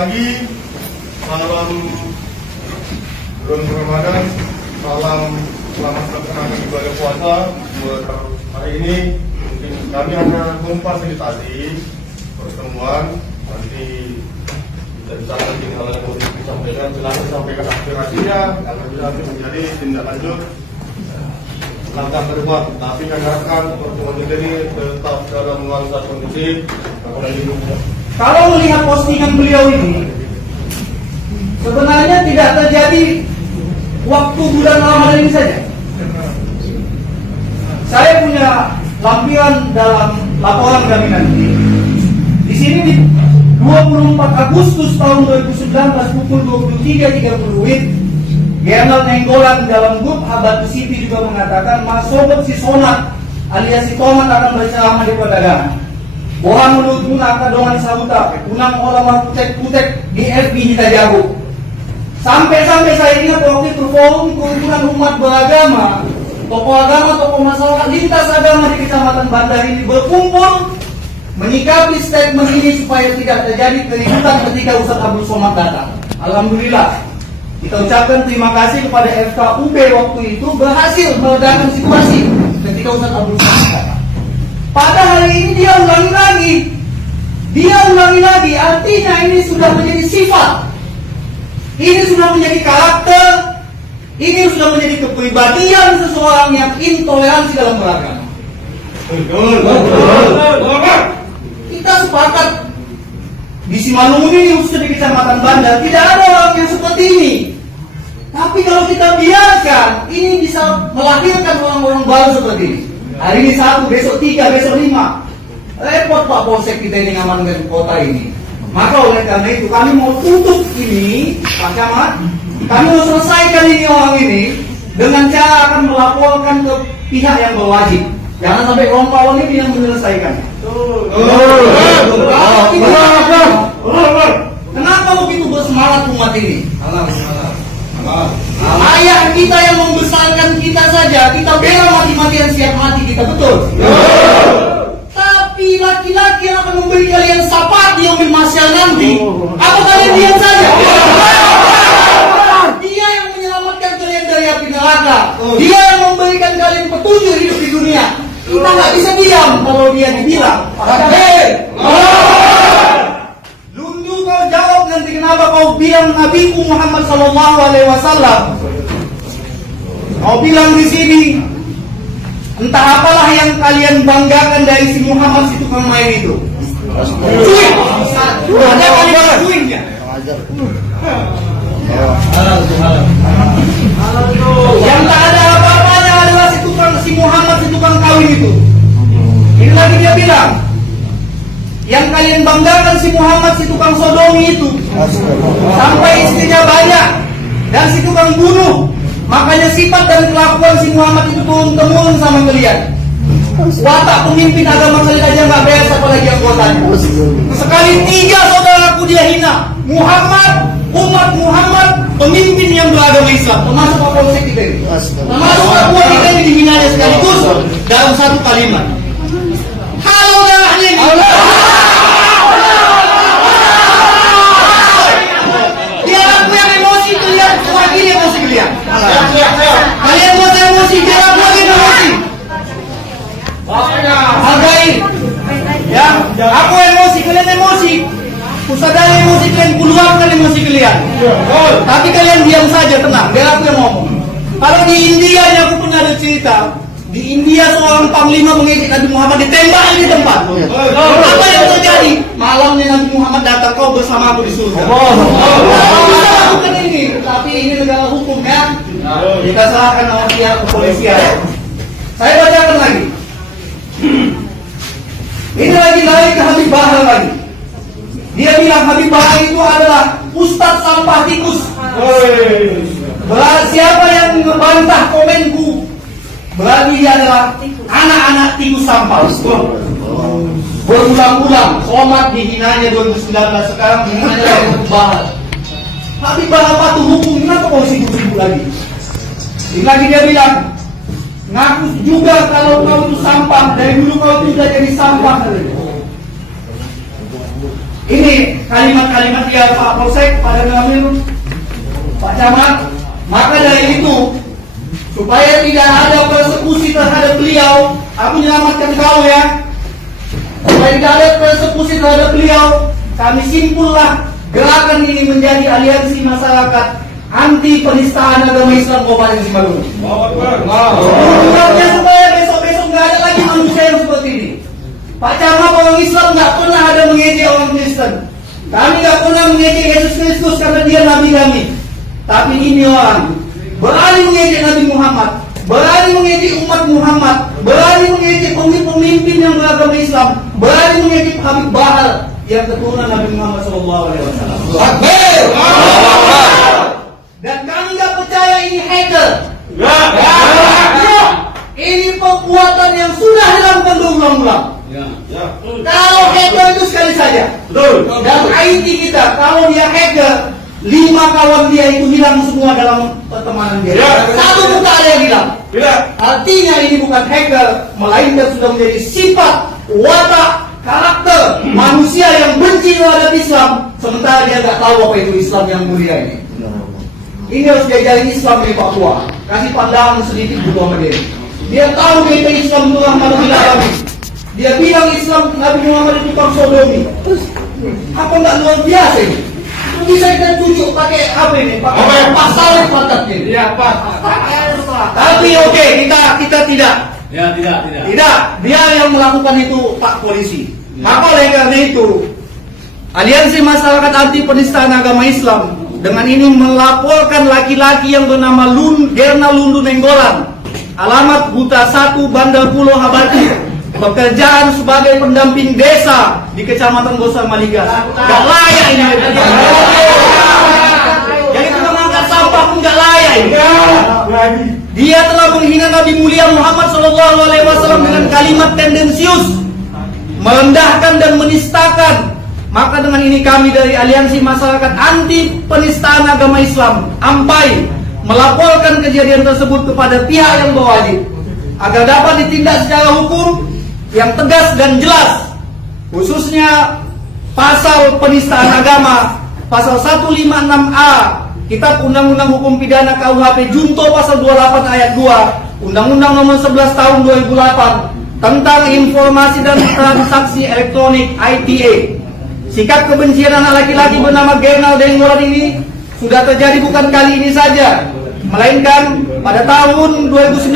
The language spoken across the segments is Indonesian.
pagi, salam bulan Ramadan, salam selamat melaksanakan ibadah puasa buat hari ini. Mungkin kami hanya memfasilitasi pertemuan, nanti bisa hal yang mau disampaikan, silahkan sampaikan aspirasinya, agar bisa menjadi tindak lanjut langkah ke depan. Tapi kami harapkan pertemuan ini tetap dalam nuansa kondusif. Kalau melihat postingan beliau ini, sebenarnya tidak terjadi waktu bulan Ramadan ini saja. Saya punya lampiran dalam laporan kami nanti. Di sini di 24 Agustus tahun 2019 pukul 23.30 WIB, General Nenggolan dalam grup Abad Sipi juga mengatakan Mas Sobat si Sonat alias si Tomat akan berceramah di perdagangan. Bohong mulut guna kadongan sahuta, unang olah putek-putek di FB kita jago. Sampai-sampai saya ingat waktu itu forum kerukunan umat beragama, tokoh agama, tokoh masyarakat lintas agama di Kecamatan Bandar ini berkumpul menyikapi statement ini supaya tidak terjadi keributan ketika Ustaz Abdul Somad datang. Alhamdulillah, kita ucapkan terima kasih kepada FKUB waktu itu berhasil meredakan situasi ketika Ustaz Abdul Somad datang. Pada hari ini dia ulangi lagi, artinya ini sudah menjadi sifat, ini sudah menjadi karakter, ini sudah menjadi kepribadian seseorang yang intoleransi dalam beragama. Kita sepakat di Simalungun ini, khususnya di Kecamatan Bandar, tidak ada orang yang seperti ini. Tapi kalau kita biarkan, ini bisa melahirkan orang-orang baru seperti ini. Hari ini 1, besok 3, besok 5. Repot Pak Polsek kita ini ngamankan kota ini. Maka oleh karena itu kami mau tutup ini, Pak Camat. Kami mau selesaikan ini orang ini dengan cara akan melaporkan ke pihak yang berwajib. Jangan sampai kawan-kawan ini yang menyelesaikan. Kenapa begitu bersemangat umat ini? Ayah kita yang membesarkan kita saja, kita bela mati-matian siap mati kita, betul? Tapi laki-laki yang akan memberi kalian sapat di yaumil mahsyar nanti, apa kalian diam saja? Dia yang menyelamatkan kalian dari api neraka. Dia yang memberikan kalian petunjuk hidup di dunia. Kita nggak bisa diam kalau dia dibilang, hei, Lundu kau jawab nanti kenapa kau bilang Nabiku Muhammad Sallallahu Alaihi Wasallam. Kau bilang di sini, entah apalah yang kalian banggakan dari si Muhammad si tukang main itu. Cuy, ada kalimat cuinya. Yang tak ada apa-apanya adalah si Muhammad si tukang kawin itu. Ini lagi dia bilang, yang kalian banggakan si Muhammad si tukang sodomi itu, sampai istrinya banyak dan si tukang bunuh. Makanya sifat dan kelakuan si Muhammad itu turun-temurun sama kalian. Watak pemimpin agama kalian aja nggak beres, apalagi anggotanya. Sekali 3 saudaraku dia hina. Muhammad, umat Muhammad, pemimpin yang beragama Islam, termasuk Pak Polsek kita ini, termasuk Papua kita ini dihinanya sekaligus dalam satu kalimat. Halo darahnya ini. Biar aku yang emosi kalian, wakili emosi kalian. Kalian buat emosi, biar aku lagi emosi. Hargai. Ya, aku emosi, kalian emosi. Kusadari emosi kalian, keluarkan emosi kalian. Tapi kalian diam saja, tenang, biar aku yang ngomong. Kalau di India, aku pernah ada cerita. Di India seorang panglima mengejek Nabi Muhammad, ditembak di tempat. Apa yang terjadi? Malamnya Nabi Muhammad datang, kau bersama aku di surga. Bukan ini, tapi ini negara hukum ya. Kita serahkan sama pihak kepolisian. Saya bacakan lagi. Ini lagi naik ke Habib Bahar lagi. Dia bilang Habib Bahar itu adalah Ustadz sampah tikus. Siapa yang membantah komenku, berarti dia adalah anak-anak tikus sampah. Berulang-ulang Somad dihinanya 2019, sekarang dihinanya Habib Bahar. Habib Bahar patuh hukum, kenapa kau sibuk-sibuk lagi? Ini lagi dia bilang, ngaku juga kalau kau itu sampah, dari dulu kau itu sudah jadi sampah. Ini kalimat-kalimat dia Pak Polsek pada mengambil Pak Camat. Maka dari itu, supaya tidak ada persekusi terhadap beliau, aku menyelamatkan kau ya. Supaya tidak ada persekusi terhadap beliau, kami simpullah gerakan ini menjadi aliansi masyarakat anti penistaan agama Islam Kabupaten Simalungun. Supaya besok-besok nggak ada lagi manusia yang seperti ini. Pak Camat orang Islam nggak pernah ada mengejek orang Kristen. Kami nggak pernah mengejek Yesus Kristus karena dia nabi kami. Tapi ini orang berani mengejek Nabi Muhammad, berani mengejek umat Muhammad, berani mengejek pemimpin yang beragama Islam, berani mengejek Habib Bahar yang keturunan Nabi Muhammad SAW. Dan kami nggak percaya ini hacker. Ini perbuatan yang sudah dilakukan berulang-ulang. Kalau hacker itu sekali saja. Dan IT kita, kalau dia hacker, 5 kawan dia itu hilang semua dalam pertemanan dia. Satu muka ada yang hilang. Artinya ini bukan hacker, melainkan sudah menjadi sifat, watak, karakter manusia yang benci terhadap Islam, sementara dia nggak tahu apa itu Islam yang mulia ini. Ini harus diajarin Islam di Papua. Kasih pandangan sedikit dulu sama dia. Dia tahu kita Islam itu rahmat lil alamin. Dia bilang Islam Nabi Muhammad itu tukang sodomi. Terus apa nggak luar biasa ini? Bisa kita tunjuk pakai apa ini? Pakai pasal pantatnya. Iya, Pak. Tapi oke, kita tidak. Ya, tidak. Tidak, dia yang melakukan itu Pak Polisi. Maka oleh karena itu, Aliansi Masyarakat Anti Penistaan Agama Islam dengan ini melaporkan laki-laki yang bernama Gerna Lundu Nenggolan, alamat Huta 1 Bandar Pulau Habati, pekerjaan sebagai pendamping desa di Kecamatan Gosar Maligas. Gak layak ini. Yang itu mengangkat sampah pun gak layak ini. Dia telah menghina Nabi mulia Muhammad SAW dengan kalimat tendensius, merendahkan dan menistakan. Maka dengan ini kami dari Aliansi Masyarakat Anti Penistaan Agama Islam AMPAI melaporkan kejadian tersebut kepada pihak yang berwajib agar dapat ditindak secara hukum yang tegas dan jelas, khususnya pasal penistaan agama, pasal 156A Kitab Undang-Undang Hukum Pidana KUHP Junto pasal 28 ayat 2 Undang-Undang nomor 11 tahun 2008 tentang informasi dan transaksi elektronik ITA. Sikap kebencian anak laki-laki bernama Gerna Nenggolan ini sudah terjadi bukan kali ini saja, melainkan pada tahun 2019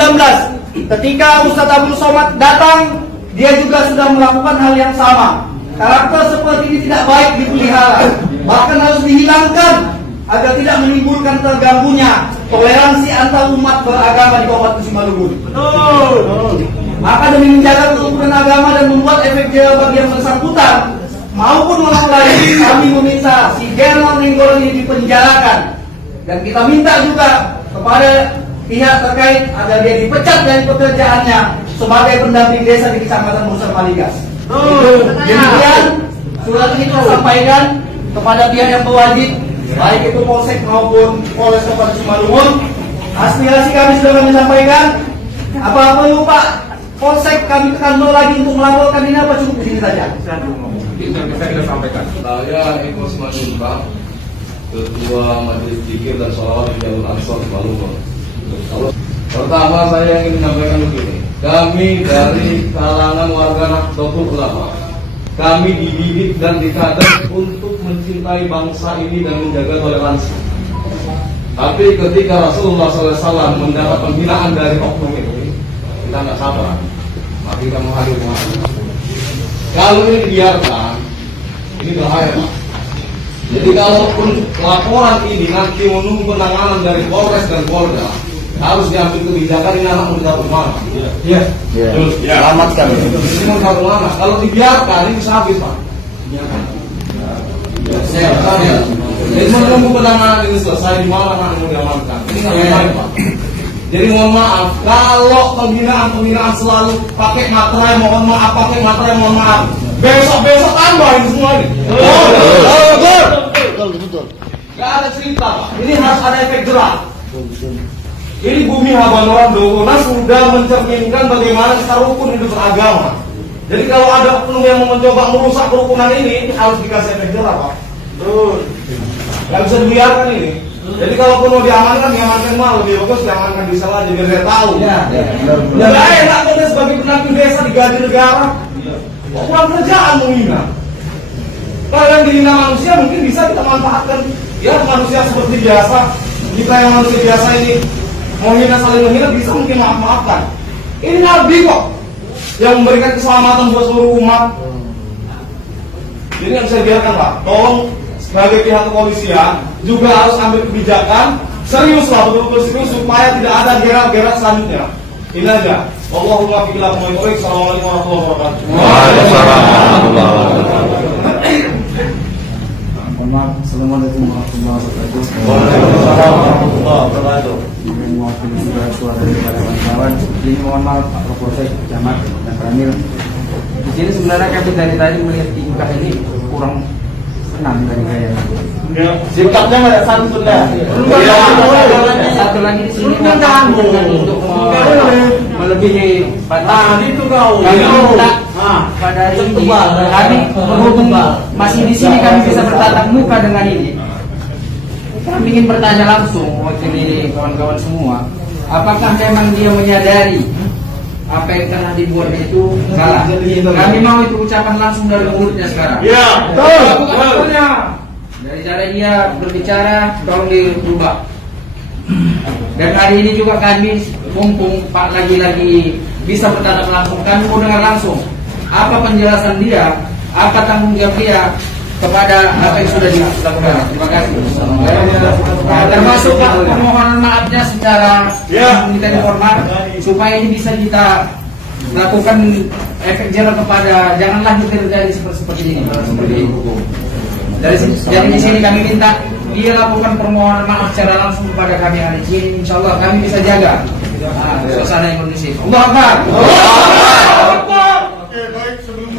ketika Ustadz Abdul Somad datang, dia juga sudah melakukan hal yang sama. Karakter seperti ini tidak baik dipelihara, bahkan harus dihilangkan agar tidak menimbulkan terganggunya toleransi antar umat beragama di Kabupaten Simalungun. Maka demi menjaga kerukunan agama dan membuat efek jerah bagi yang bersangkutan maupun orang lain, kami meminta si Gerna Nenggolan ini dipenjarakan, dan kita minta juga kepada pihak terkait agar dia dipecat dari pekerjaannya sebagai pendamping desa di Kecamatan Gosar Maligas. Demikian surat ini kita sampaikan kepada pihak yang berwajib, baik itu Polsek maupun Polres Kabupaten Simalungun. Aspirasi kami sudah kami sampaikan. Apa perlu Pak Polsek kami tekan lagi untuk melaporkan ini, apa cukup di sini saja? Bisa kita sampaikan. Saya Eko Simanjuntak, Ketua Majelis Zikir dan Sholawat di Jalur Ansor Simalungun. Pertama saya ingin menyampaikan begini. Kami dari kalangan warga Nahdlatul Ulama, kami dididik dan dikader untuk mencintai bangsa ini dan menjaga toleransi. Tapi ketika Rasulullah SAW mendapat penghinaan dari oknum ini, kita nggak sabar, maka kita menghadiri Muhammad. Kalau ini dibiarkan, ini bahaya, Pak. Jadi kalaupun laporan ini nanti menunggu penanganan dari Polres dan Polda, harus diambil kebijakan ini anak muda rumah. Iya. Selamatkan. Ini muda rumah. Kalau dibiarkan ini bisa habis, Pak. Ya. Jadi menunggu penanganan ini selesai di mana anak muda diamankan. Ini nggak baik, Pak. Jadi mohon maaf, kalau pembinaan selalu pakai materai mohon maaf, pakai materai mohon maaf. Besok tambahin semua ini. Betul. Gak ada cerita, Pak. Ini harus ada efek jerak. Ini bumi Habanuran Dongona sudah mencerminkan bagaimana kita rukun hidup beragama. Jadi kalau ada oknum yang mau mencoba merusak kerukunan ini harus dikasih efek jerah, Pak. Betul. Nggak bisa dibiarkan ini. Jadi kalau mau diamankan mah lebih bagus diamankan di sana jadi dia tahu. Ya enak kok dia sebagai penanggung desa digaji negara. Kok kurang kerjaan menghina. Kalau yang dihina manusia mungkin bisa kita manfaatkan. Ya manusia seperti biasa. Kita yang manusia biasa ini mau hina saling menghina bisa mungkin maaf-maafkan. Ini Nabi kok yang memberikan keselamatan buat seluruh umat. Jadi nggak bisa dibiarkan, Pak. Tolong sebagai pihak kepolisian juga harus ambil kebijakan serius lah, betul-betul serius supaya tidak ada gerak-gerak selanjutnya. Ini aja. Allahumma fiqh lakum wa iqrik. Assalamualaikum warahmatullahi wabarakatuh. Waalaikumsalam warahmatullahi wabarakatuh. Assalamualaikum warahmatullahi wabarakatuh. Waalaikumsalam warahmatullahi wabarakatuh. Dengan mewakili suara dari para kawan-kawan, ini mohon maaf Pak Kapolsek, Camat, dan Ramil. Di sini sebenarnya kami dari tadi melihat tingkah ini kurang senang dari saya. Sikapnya nggak ada santun dah. Satu lagi di sini untuk melebihi batas. Itu kau. Kami minta pada ini kami berhubung masih di sini kami bisa bertatap muka dengan ini. Kami ingin bertanya langsung mewakili kawan-kawan semua, apakah memang dia menyadari apa yang telah dibuatnya itu salah? Kami mau itu ucapan langsung dari mulutnya sekarang. Iya, betul. Dari cara dia berbicara, tolong dirubah. Dan hari ini juga kami mumpung Pak lagi-lagi bisa bertatap langsung, kami mau dengar langsung apa penjelasan dia, apa tanggung jawab dia kepada apa yang sudah dilakukan. Terima kasih. Termasuk permohonan maafnya secara minta dihormat supaya ini bisa kita lakukan efek jerah kepada janganlah terjadi seperti ini. Jadi di sini kami minta dia lakukan permohonan maaf secara langsung kepada kami hari ini. Insya Allah kami bisa jaga suasana yang kondusif. Allah Akbar. Oke, baik sebelum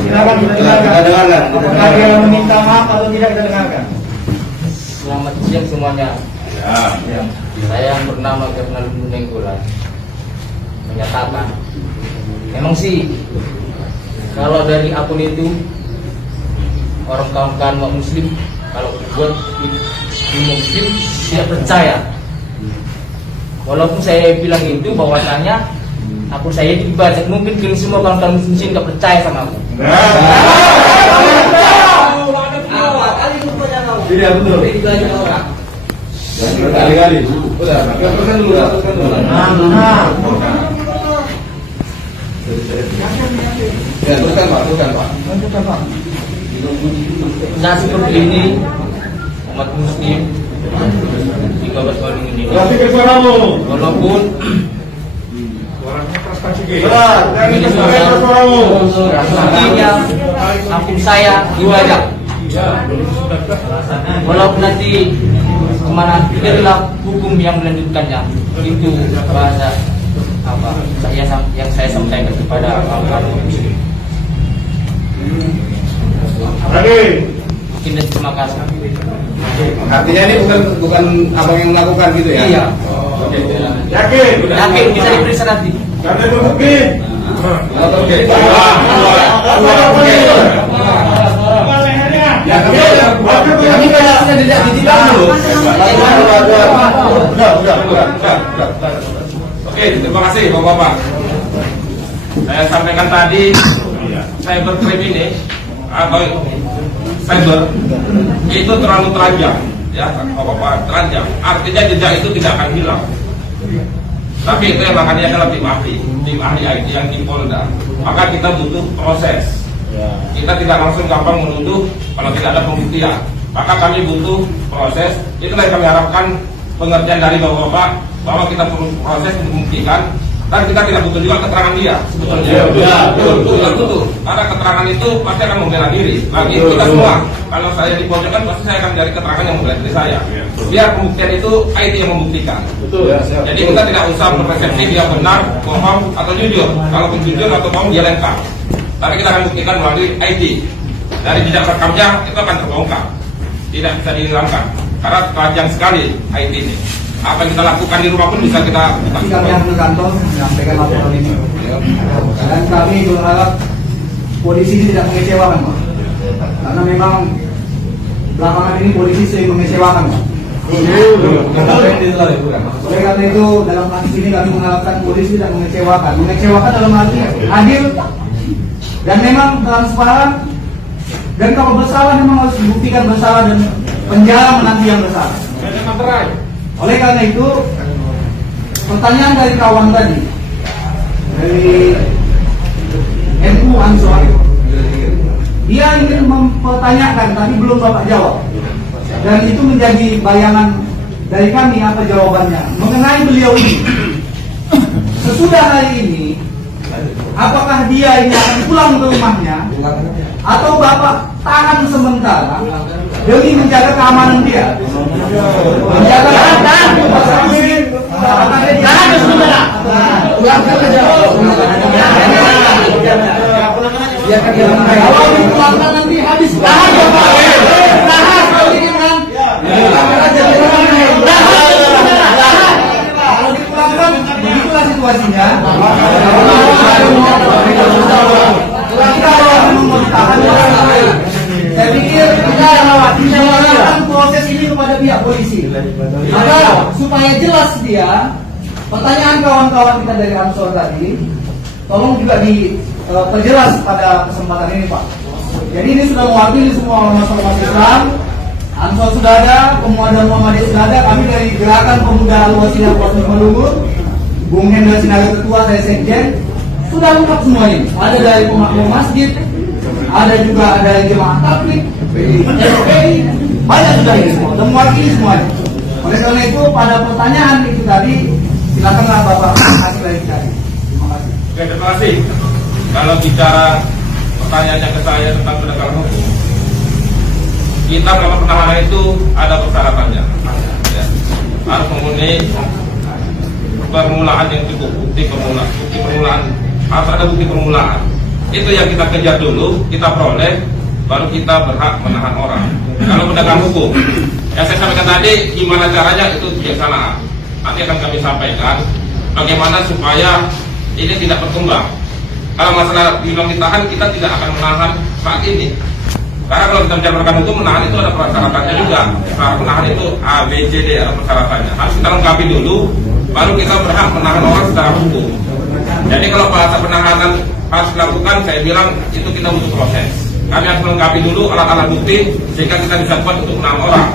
Silakan kita dengarkan. Apakah dia meminta maaf atau tidak kita dengarkan? Selamat siang semuanya. Saya yang bernama Kernal Nenggolan menyatakan, memang sih kalau dari akun itu orang kawan-kawan Muslim kalau buat di Muslim tidak percaya. Walaupun saya bilang itu bahwasanya akun saya dibaca, mungkin semua kawan-kawan Muslim nggak percaya sama aku. Tidak betul. berkali-kali. Udah, teruskan dulu. Ya, teruskan Pak. Nah seperti ini umat Muslim di Kabupaten Bandung ini, Kasih suaramu. walaupun ini suaramu. artinya akun saya ibadah, walaupun nanti kemana itulah hukum yang melanjutkannya, itu bahasa apa yang saya sampaikan kepada kawan-kawan Muslim. Mungkin dan terima kasih. Artinya ini bukan abang yang melakukan gitu ya? Iya. Yakin Bisa diperiksa nanti. Karena berbukti. Oke. Kami sudah tidak ditindak dulu. Oke, terima kasih Bapak-Bapak. Saya sampaikan tadi, cybercrime ini atau cyber itu terlalu telanjang, ya Bapak-Bapak, telanjang. Artinya jejak itu tidak akan hilang. Tapi itu yang makanya adalah tim ahli IT yang di Polda. Maka kita butuh proses. Kita tidak langsung gampang menuduh kalau tidak ada pembuktian. Maka kami butuh proses. Itulah yang kami harapkan pengertian dari Bapak-Bapak bahwa kita perlu proses untuk membuktikan, dan kita tidak butuh juga keterangan dia sebetulnya. Betul. Karena keterangan itu pasti akan membela diri. Lagi kita semua. Kalau saya di pojokan pasti saya akan cari keterangan yang membela diri saya. Biar pembuktian itu IT yang membuktikan. Jadi kita tidak usah berpersepsi dia benar, bohong atau jujur. Kalau jujur atau bohong dia lengkap. Tapi kita akan buktikan melalui IT. Dari jejak rekamnya itu akan terbongkar, tidak bisa dihilangkan karena tajam sekali IT ini. Apa yang kita lakukan di rumah pun bisa kita Kami yang ke kantor menyampaikan laporan ini. Dan kami berharap polisi ini tidak mengecewakan, Pak. Karena memang belakangan ini polisi sering mengecewakan, Pak. Oleh karena itu dalam kasus ini kami mengharapkan polisi tidak mengecewakan. Mengecewakan dalam arti adil dan memang transparan. Dan kalau bersalah memang harus dibuktikan bersalah dan penjara menanti yang bersalah. Oleh karena itu, pertanyaan dari kawan tadi, dari NU Ansor, dia ingin mempertanyakan, tapi belum Bapak jawab. Dan itu menjadi bayangan dari kami apa jawabannya mengenai beliau ini. Sesudah hari ini, apakah dia ini akan pulang ke rumahnya, atau Bapak tahan sementara demi menjaga keamanan dia? Menjaga kalau dipulangkan nanti habis tahan ya Pak. Tahan kalau ini kan. Kalau dipulangkan begitulah situasinya. Kalau memang mau ditahan, saya pikir kita menyerahkan proses ini kepada pihak polisi. Maka supaya jelas dia, pertanyaan kawan-kawan kita dari Ansor tadi, tolong juga diperjelas pada kesempatan ini, Pak. Jadi ini sudah mewakili semua ormas-ormas Islam. Ansor sudah ada, Pemuda Muhammadiyah sudah ada. Kami dari Gerakan Pemuda Al-Wasilah Kuala Lumpur, Bung Hendra Sinaga Ketua, saya Sekjen, sudah lengkap semua ini. Ada dari pemakmur masjid, ada juga dari jemaah tabligh, FPI, banyak sudah ini semua, dan mewakili semuanya. Oleh karena itu pada pertanyaan itu tadi, silakanlah Bapak kasih klarifikasi. Terima kasih. Oke, terima kasih. Kalau bicara pertanyaannya ke saya tentang penegakan hukum, kita melakukan penahanan itu ada persyaratannya. Ya. Harus memenuhi permulaan yang cukup, bukti permulaan, harus ada bukti permulaan. Itu yang kita kejar dulu, kita peroleh, baru kita berhak menahan orang. Kalau penegakan hukum, yang saya sampaikan tadi, gimana caranya itu bijaksanaan. Nanti akan kami sampaikan bagaimana supaya ini tidak berkembang. Kalau masalah dibilang ditahan, kita tidak akan menahan saat ini. Karena kalau kita bicara penegakan hukum, menahan itu ada persyaratannya juga. Syarat menahan itu A, B, C, D ada persyaratannya. Harus kita lengkapi dulu, baru kita berhak menahan orang secara hukum. Jadi kalau bahasa penahanan harus dilakukan, saya bilang itu kita butuh proses. Kami harus melengkapi dulu alat-alat bukti sehingga kita bisa kuat untuk menahan orang.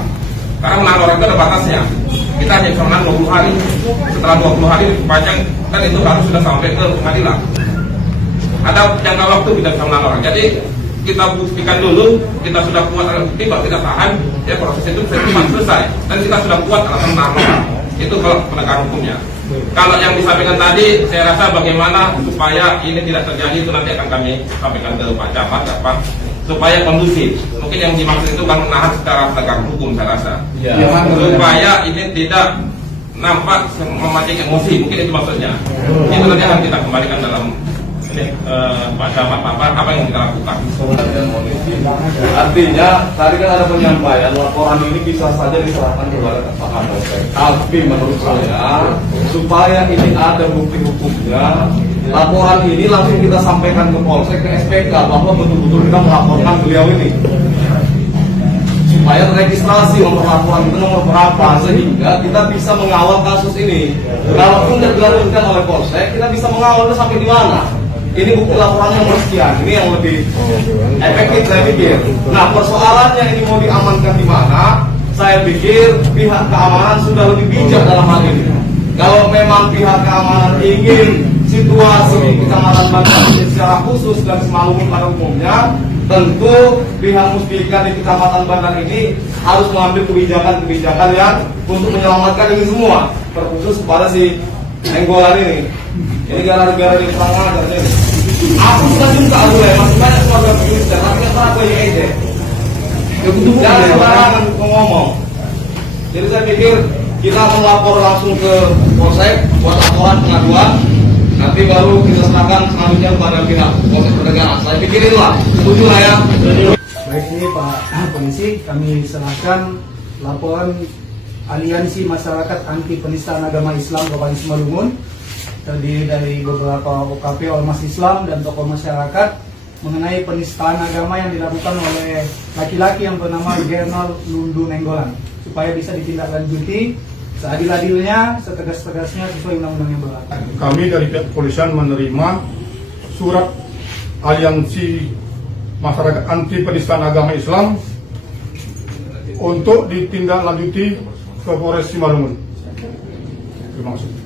Karena menahan orang itu ada batasnya. Kita hanya bisa menahan 20 hari. Setelah 20 hari panjang, kan itu harus sudah sampai ke pengadilan. Ada jangka waktu kita bisa menahan orang. Jadi kita buktikan dulu, kita sudah kuat alat bukti, baru kita tahan, ya proses itu cepat selesai. Dan kita sudah kuat alat menahan orang. Itu kalau penegakan hukumnya. Kalau yang disampaikan tadi, saya rasa bagaimana supaya ini tidak terjadi itu nanti akan kami sampaikan ke Pak Camat, supaya kondusif. Mungkin yang dimaksud itu kan menahan secara penegakan hukum, saya rasa. Supaya ini tidak nampak memancing emosi, mungkin itu maksudnya. Itu nanti akan kita kembalikan dalam Pak Camat, apa yang kita lakukan. Artinya tadi kan ada penyampaian laporan ini bisa saja diserahkan kepada Pak Kapolsek. Tapi menurut saya supaya ini ada bukti hukumnya, laporan ini langsung kita sampaikan ke Polsek, ke SPK bahwa betul-betul kita melaporkan beliau ini. Supaya registrasi nomor laporan itu nomor berapa sehingga kita bisa mengawal kasus ini. Kalaupun tidak dilakukan oleh Polsek, kita bisa mengawal itu sampai di mana. Ini bukti laporannya nomor sekian, ini yang lebih efektif saya pikir. Nah persoalannya ini mau diamankan di mana? Saya pikir pihak keamanan sudah lebih bijak dalam hal ini. Kalau memang pihak keamanan ingin situasi di Kecamatan Bandar ini secara khusus dan semalumi pada umumnya, tentu pihak Muspika di Kecamatan Bandar ini harus mengambil kebijakan-kebijakan yang untuk menyelamatkan ini semua, terkhusus kepada si Nenggolan ini. Ini gara-gara di perang ajar ini. Aku sudah juga masih banyak keluarga Kristen, tapi kenapa aku yang ide? Jangan sembarangan ngomong. Jadi saya pikir kita akan lapor langsung ke Polsek buat laporan pengaduan. Nanti baru kita serahkan selanjutnya kepada pihak Polres Penegara. Saya pikir itulah, setuju lah ya. Baik, ini Pak Polisi, kami serahkan laporan Aliansi Masyarakat Anti Penistaan Agama Islam Kabupaten Simalungun, terdiri dari beberapa OKP Ormas Islam dan tokoh masyarakat mengenai penistaan agama yang dilakukan oleh laki-laki yang bernama Gernal Lundu Nenggolan, supaya bisa ditindaklanjuti seadil-adilnya, setegas-tegasnya sesuai undang-undang yang berlaku. Kami dari pihak kepolisian menerima surat Aliansi Masyarakat Anti Penistaan Agama Islam untuk ditindaklanjuti ke Polres Simalungun. Terima kasih.